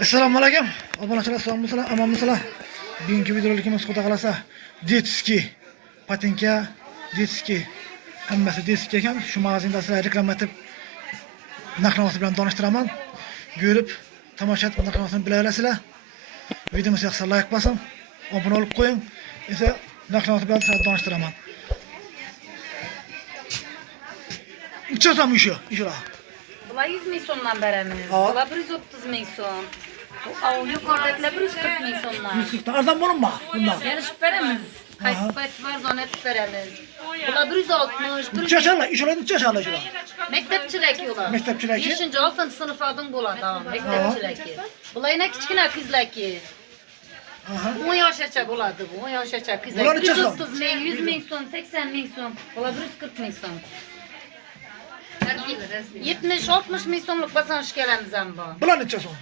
Assalomu alaykum. Obunachilar sog' bo'lsalar, omon bo'lsalar. Bugungi videoligimiz xudo xolasa Detski patinka Detski hammasi Detski ekan. Shu magazinda sizlarga reklama etib narx-navosi bilan tanishtiraman. Ko'rib, tomosha qilib narx-navodini bilaverasizlar. Videomiz yoqsa like bosin, obuna bo'lib qo'ying. Esa narx-navosi bilan sizlarga tanishtiraman. Uçarsam işi. Bula 100 ming so'mdan beramiz. Bula 130 ming so'm. Bu yuqoridagilar 140 ming so'mdan. 140 ta arzon bo'lma bundan. Kelishib beramiz. Qaytib arzon etib beramiz. Bula 160, Uçaşarlar, işolarni uçaşarlar işolar. Maktabchilarki ular. Maktabchilarki? 5-6 sinf adın bo'ladi, maktabchilarki. Bular yana kichkina qizlarki. 10 yoshgacha bo'ladi bu, 10 yoshgacha qizlar. 130 ming, 100 ming so'm, 80 ming so'm, bular 140 ming so'm. 70-60 ming so'mlik basonch kelamiz ham bu. Bular necha so'm?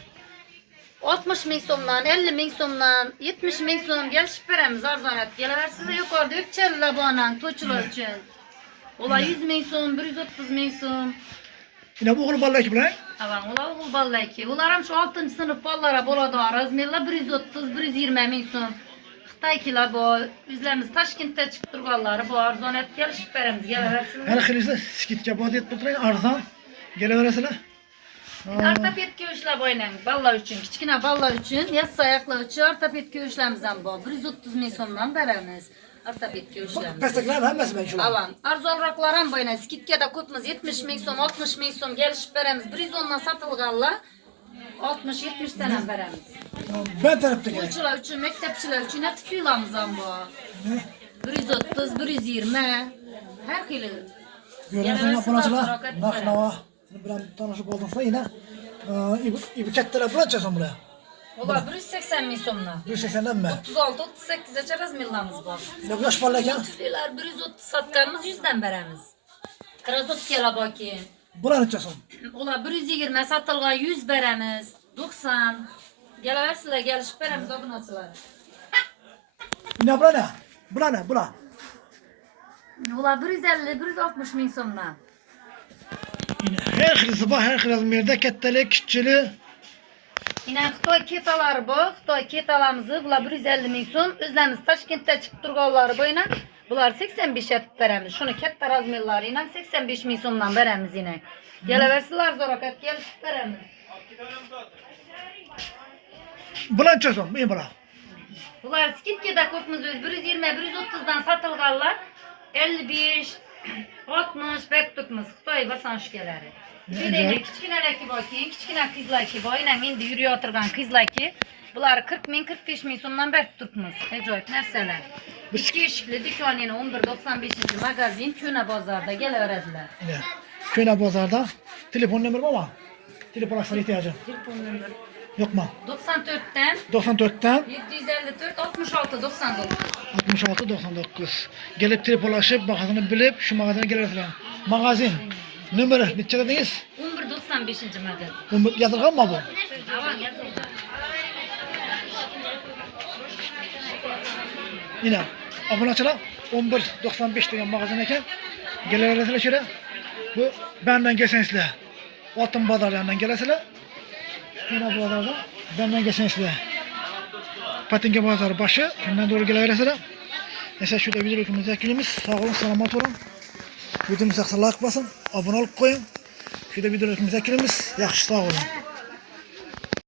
60 ming so'mdan, 50 ming so'mdan, 70 ming so'm kelishib beramiz arzonat. Kelaversiz yuqorida o'pchalar bo'nan to'chilar uchun. Ular 100 ming so'm, 130 ming so'm. Yine bu o'g'il bolalarki bilan? Avan, ular o'g'il bolalarki. Ular ham shu 6-sinf bolalar bo'ladi. Razmerlar 130-120 ming so'm. Xitoykilar bor, o'zlarimiz Toshkentda chiqib turganlari bor. Arzonat kelishib beramiz. Kelaversiz. Har xilisi skidga bor deb turgan arzon. Kelaverasizlar. Ortopedka ishlar bo'ynang, bolalar uchun, kichkina bolalar uchun, yassa oyoqlar uchun ortopedka ishlarimiz ham bor. 130 ming so'mdan beramiz. Ortopedka ishlarimiz. Pastaklar hammasi bilan shular. Avan, arzonroqlar ham bo'ynang. Skidkada ko'pmiz 70 ming so'm, 60 ming so'm kelishib beramiz. 110 dan sotilganlar 60-70 dan ham beramiz. Ben tarafdagi. O'quvchilar uchun, maktabchilar uchun tifilamiz ham bor. 130-120 har xili. Görüyorsunuz obunachilar, narx-navo bilan tanishib oldingizlar. Yine ibu kattalar bilancha so'm bular. Ular 180 ming so'mdan. 180 dan mi? 36-38 gacha razmerlarimiz bor. Yine bu yosh bolalar ekan. Tuflilar 130 satganimiz 100 dan beramiz. Krasotkalar bor keyin. Bular necha so'm? Ular 120 satilgan 100 beramiz. 90. Kelaversizlar, kelishib beramiz obunachilar. Yine bular ne? Bular ne? Bular. Ular 150-160 ming so'mdan. Yine her xilisi bor, her xil razmerda kattalik, kichiklik. Yine Xitoy ketalari bor. Xitoy ketalarimizni bular 150 ming so'm. O'zlarimiz Toshkentda chiqib turganlari bo'yna bular 85 etib beramiz. Shuni katta razmerlari yine 85 ming so'mdan beramiz yine. Kelaversizlar, zo'rokat kelishib beramiz. Bular necha so'm? Men bular. Bular skidkada ko'pmiz o'z 120-130 dan sotilganlar 55 60 berttukmiz Xitoy basonchkalari. Yine kichkinalarki bor, keyin kichkina qizlarki bor. Yine endi yurayotgan qizlarki bular 40 ming 45 ming so'mdan berttukmiz. Ajoyib narsalar. Ikki eshikli do'konini 1195-magazin Ko'na bozorda kelaveradilar. Ko'na bozorda telefon nomeri bormi? Telefon ochishga ehtiyojim. Telefon nomeri Yo'qmi? 94dan 94dan 754 66 99. 66 99. Gelip telefonlaşıp bahasını bilip şu magazine gelirsiniz. Magazin numara neçe dediniz? 1195-magazin. Yazılgan mı bu? Avan yazılgan. Yine obunachilar 1195 degan magazin ekan. Gelirsizlar şöyle. Bu benden gelseniz Oltin bozorlardan kelasizlar. Yine bu bozorda benden gelseniz Patinka bozori başı. Shundan doğru kelaverasizlar. Neyse şurada videolarımızı ekleyimiz. Sağ olun, selamat olun. Videomuza like basın, abone olup koyun. Şurada videolarımızı ekleyimiz. Yaxşı sağ olun.